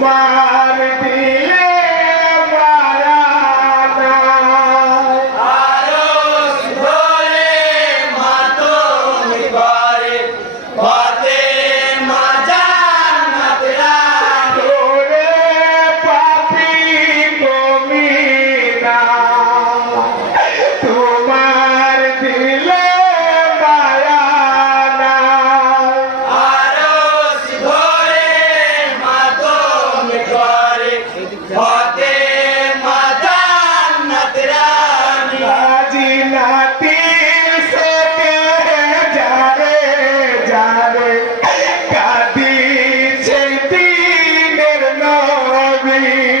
Wow. me.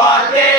Pode